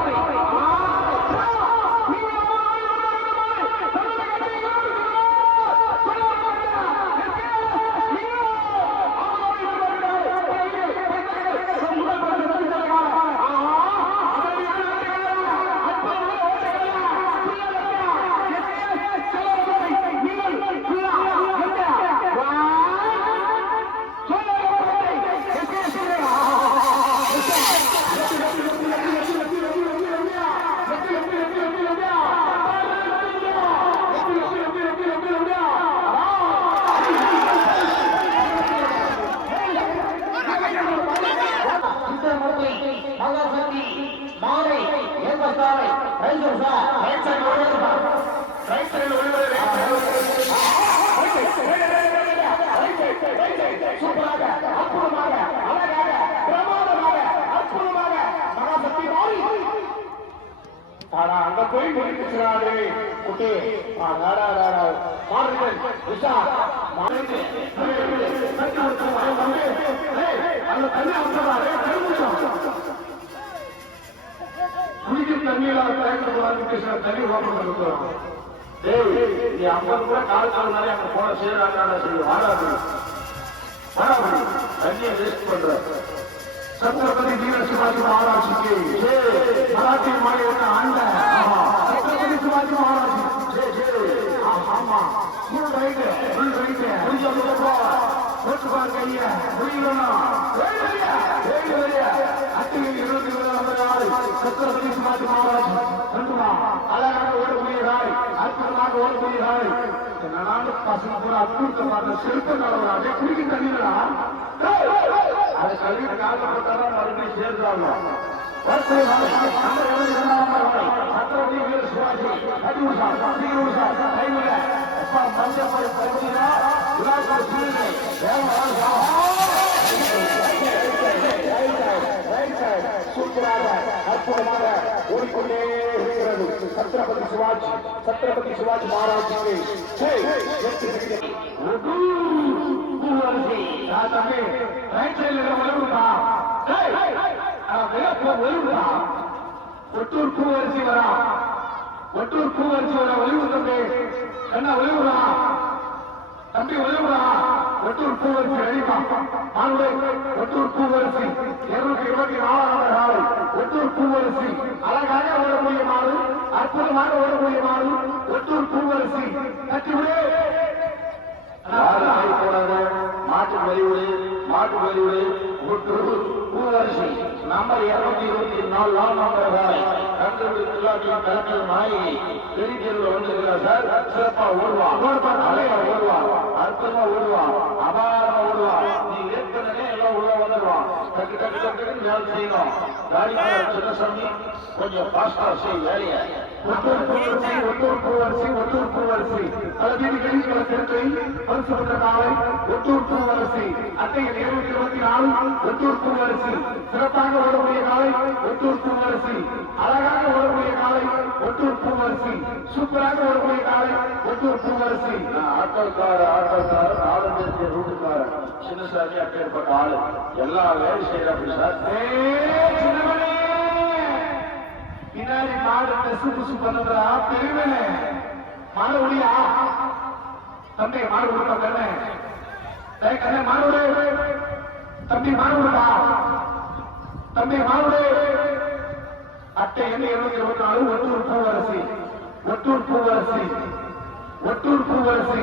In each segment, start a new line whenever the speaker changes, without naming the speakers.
Coffee. Right side sir
right side ஓடுவா right side ஓடுவது
சூப்பராக அற்புதமாக அழகாக பிரமாதமாக அற்புதமாக மகாசக்தி மாறி
ஆனா அங்க போய் முடிக்கிறாரு குட்டி மாறுங்கள் உஷா மாறுங்கள்
அந்த தண்ணி அவசரமாக
குடிக்கும் தண்ணியில தேங்க கூடாது தண்ணி ஓப்பன் பண்ணுறோம் டேய் நீ ஐம்பது கூட கால் கால் மாதிரி அங்க போன செய்யறாங்க சொல்லி வாடாது வாடாது தண்ணியை வேஸ்ட் பண்ற.
சத்ரபதி வீர சிவாஜி மகாராஜுக்கு. மராத்தி மொழி ஆண்ட. சத்ரபதி சிவாஜி மகாராஜ். ஆமா. ஃபுல் ரைட்டு ஃபுல் ரைட்டு முடிஞ்ச முடிஞ்சப்போ போட்டு முடியலன்னா. இருபத்தி இருபது சிவாஜி மகாராஜ் கண்டுமா அழகாக ஓடக்கூடிய அற்புதமாக பசங்க அற்புதத்தை பார்த்த செருப்பு குடிக்க தண்ணீரா
அது கல்வி மறுபடியும் சேர்ந்தாங்க
சூப்பராக அற்புதமாக. ஓடிக்கொண்டே இருக்கிறது. சத்ரபதி சிவாஜி சத்ரபதி சிவாஜி மகாராஜுக்கு ஒட்டூர் பூவரிசி வரா. ஒட்டூர் பூவரிசி வர ஒளிவு தம்பி. என்ன ஒளிவுடா தம்பி ஒளிவுடா ஒட்டூர் பூவரசி அழிப்பா மானுடை ஒட்டூர் பூவரசி இருநூத்தி இருபத்தி நாலாவது நாள் ஒட்டூர் பூவரசி அழகாக ஓடக்கூடிய மாடு அற்புதமாக ஓடக்கூடிய மாடு ஒட்டூர் பூவரசி.
கட்டிவிடு மாட்டு வெளிவுடு மாட்டு வெளிவுடு ஒட்டு பூவரசி. நம்பர் இருநூத்தி இருபத்தி நாலு நாள் நம்பர் கண்டுபிடிக்கலாம் கலக்கல் நாயகி பெரிய தெருவில் வந்திருக்கிறார் சார். சிறப்பா ஓடுவா. அழகா ஓடுவா. அற்புதமா ஓடுவா. அபாரமா ஓடுவா. நீ ஏற்கனவே எல்லாம் உள்ள வந்துடுவான் டக்கு டக்கு டக்குன்னு வேலை செய்யணும். காடி சின்னசாமி கொஞ்சம் பாஸ்டா செய் வேலையை.
ஒட்டூர் பூவரசி ஒட்டூர் பூவரசி ஒட்டூர் பூவரசி. பலவீதி வெளிகளை திருத்தை பரிசு பெற்ற காலை ஒட்டூர் பூவரசி. அட்டையில் இருநூத்தி இருபத்தி நாலு ஒட்டூர் பூவரசி. சிறப்பாக ஓடக்கூடிய காலை ஒட்டூர் பூவரசி. அழகாக ஒட்டூர் பூவரசி. சூப்பராக ஓடக்கூடிய காலை ஒட்டூர் பூவரசி.
ஆட்டோக்கார ஆட்டோக்கார நாலஞ்சு ரூட்டுக்கார சின்னசாமி அப்பேற்பட்ட ஆளு. எல்லா வேலையும் செய்யறாப்படி சார்!
பின்னாடி மாடு டெசு புசு பண்ணுறா பெருமனே மாடு ஒளியா? தம்பி மாடு கொடுப்பா டேய் கண்ணே மாடு தம்பி மாடு விடுப்பா தம்பி மாடு அட்டை என்ன இருநூத்தி இருபத்தி நாலு ஒட்டூர் பூவரசி. ஒட்டூர் பூவரசி. ஒட்டூர் பூவரசி.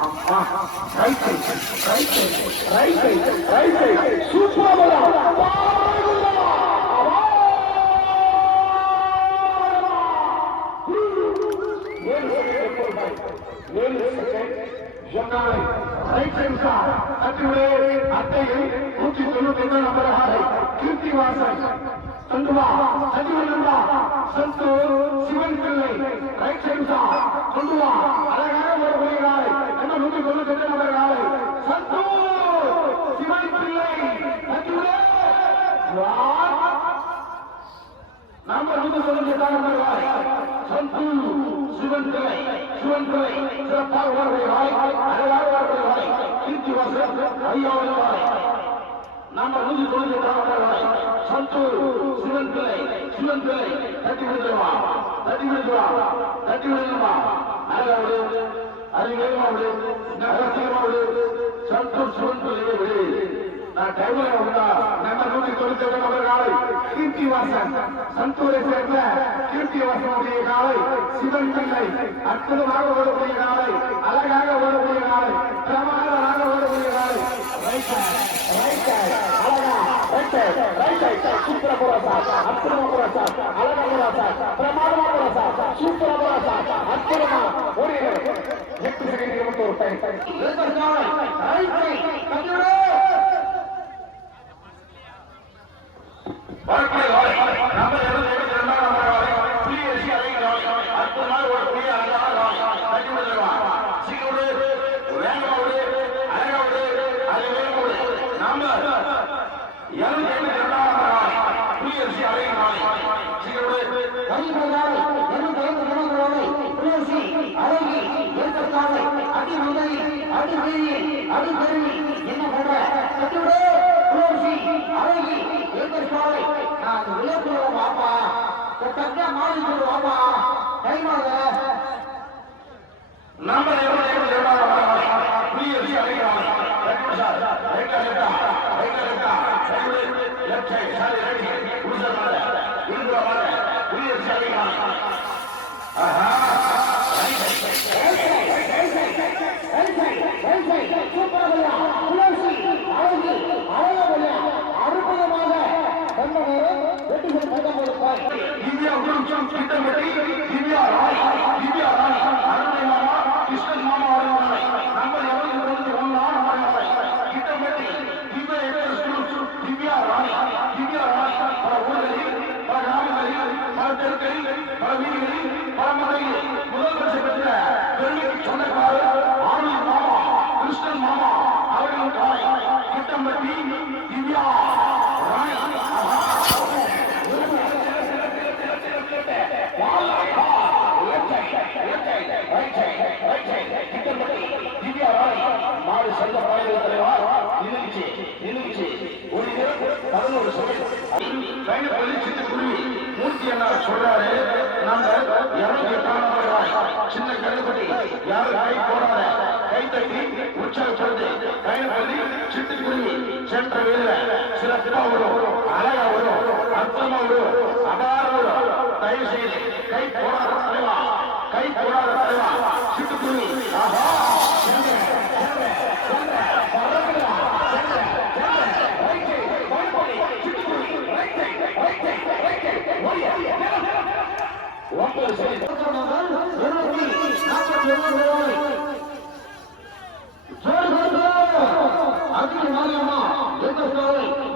அம்மா. Right right right right side சூப்பரா அட்டையில் நூற்றி தொண்ணூத்தி எட்டு நம்பர் ஆறு கீர்த்தி வாசன் சந்துவா சஜீவன் நம்பா சந்து சிவன் பிள்ளை ரைட் சைடு சா கொண்டு வா அழகாக ஒரு புரிகிறாய் என்ன நூற்றி தொண்ணூத்தி எட்டு நம்பர் ஆறு சந்து சிவன் பிள்ளை சஜீவன் நம்பர் நூத்தி தொண்ணூத்தி எட்டாம் நம்பர் ஆறு சந்து சிவன் பிள்ளை சிவன் பிள்ளை சிறப்பாக ஓடுகிறாய் அழகாக ஓடுகிறாய் கீர்த்தி வாசன் ஐயாவது வாய் நம்ம ஊதி தொண்ணூத்தி எட்டாம் சந்தூர் சிவன் பிள்ளை சிவன் பிள்ளை தட்டி விடுவா தட்டி விடுவா தட்டி விடுவா அழகாவது விடு. அதிகமா விடு நகரசீமா விடு சந்தூர் சிவன் பிள்ளையை விடு நான் டைம்ல வந்தா நம்ம நூத்தி தொண்ணூத்தி எட்டு காலை கீர்த்தி வாசன். சந்தூரை சேர்ந்த கீர்த்தி வாசனுடைய காலை சிவன் பிள்ளை அற்புதமாக ஓடக்கூடிய காலை அழகாக ஓடக்கூடிய காலை பிரமாதமாக ஓடக்கூடிய காலை. Right left side right side சூப்பரா போறா சார் அற்புதமா போறா சார் அழகா போறா சார் பிரமாதமா போறா சார் சூப்பரா போறா சார் அற்புதமா ஓடிடு எட்டு செகண்ட் மட்டும் ஒரு டைம்
ரைட் சைடு கஞ்சிரோ வரக்கூடாது நம்ம எவ்வளவு இரண்டாம் நம்பர் புள்ளி அரிசி அதிகம் அற்புதமான ஒரு புள்ளி
அழகாக கட்டி விடுவான் சீக்கிரம் வேகமா விடு அழகா விடு அது வேகமா விடு நம்ம குடியரசு அடைகிறார் குடியரசு அழகி ஏற்கத்தாவை அடி முதை அடி வீதி அடி பெருவி என்ன பண்ற கட்டுவிடு குடியரசு அழகி ஏற்கத்தாவை நான் விளையாட்டு வாப்பா தக்க மாறி வாப்பா டைம் ஆகுது நம்ம எவ்வளவு எவ்வளவு Okay, tell it anyway. பல வீடுகளில் பல மகளில் முதல் பரிசு பெற்ற பெருமைக்கு சொந்தக்காரர் ஆனந்த் மாமா கிருஷ்ணன் மாமா அவர்களின் தாய் திட்டமிட்டு திவ்யா மாடு செல்ல பாடல் தலைவா நினைச்சு நினைச்சு ஒரு பதினோரு சொல்லி சிட்டுக்குருவி மூர்த்தி என்ன சொல்றாரு நாங்க இருநூத்தி எட்டாம் சின்ன கருப்பட்டி யாரும் கை போடாத. கை தட்டி உற்சாகப்படுது சிட்டுக்குருவி சென்ற வேலை சிறப்பா வரும் அழகா வரும் அர்த்தமா வரும் அபார வரும் தயவு செய்து கை போடாத தலைவா. கை போடாத தலைவா.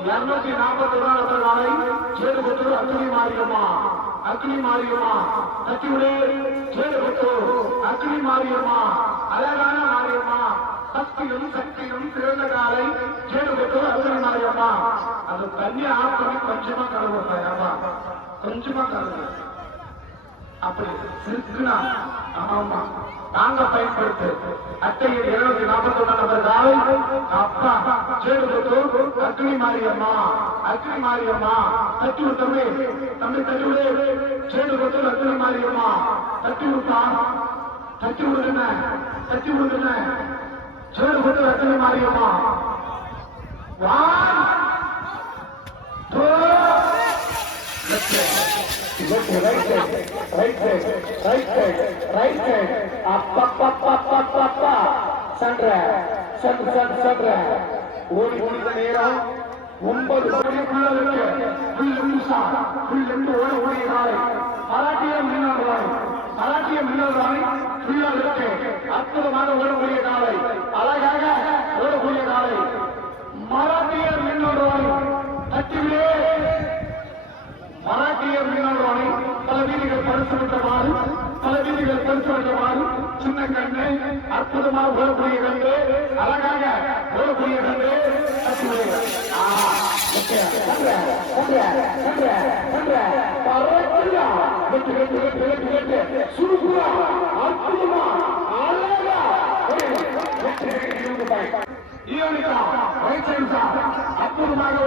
இருநூத்தி நாற்பத்தி ஒன்றாம் நாளை ஏழு பெற்றோர் அக்னி மாரியம்மா அக்னி மாரியம்மா தச்சியுடைய ஏழு பெற்றோர் அக்னி மாரியம்மா அழகான மாரியம்மா சக்தியும் கொஞ்சமா கழுவுறாயம்மா அப்படி ஆமா நாங்க பயன்படுத்து. அத்தையில் இருநூத்தி நாற்பத்தி நம்பர் காலை அப்பா சேடுபுத்தூர் அக்னி மாரியம்மா அக்னி மாரியம்மா தட்டி விடு தம்பி தட்டி விடு சேடுபுத்தூர் அக்னி மாரியம்மா தட்டி விடுப்பா தட்டி விடுங்க தட்டி விடுங்க சேடுபுத்தூர் அக்னி மாரியம்மா. ஓடி முடிந்த நேரம் ஒன்பது அராட்டியம் அராட்டியம் அற்புதமாக ஓடக்கூடிய நாளை அழகாக ஓடக்கூடிய நாளை அற்புதமாக ஓடக்கூடிய கண்டு அழகாக ஓடக்கூடிய கண்டு சுறுசுறா அற்புதமா? அற்புதமாக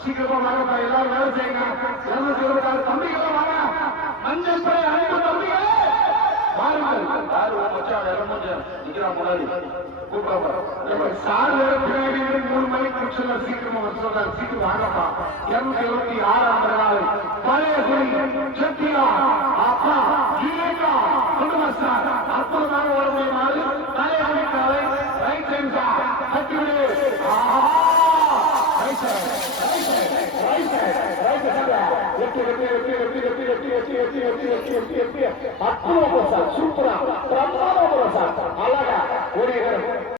சீக்கிரமா வாங்கப்பா எல்லாரும் வேலை செய்யுங்க இருநூத்தி இருபத்தி ஆறு வாங்க மஞ்சள் அனைத்து வாருங்கள் சார் வேற பின்னாடி மூணு மணிக்கு சீக்கிரமா வர சொல்றாரு சீக்கிரம் வாங்கப்பா இருநூத்தி இருபத்தி ஆறாம் நாள் பழைய குடி சத்தியா அற்புதமான சார் சூப்பரா பிரமாதமான சார் அழகா ஒரு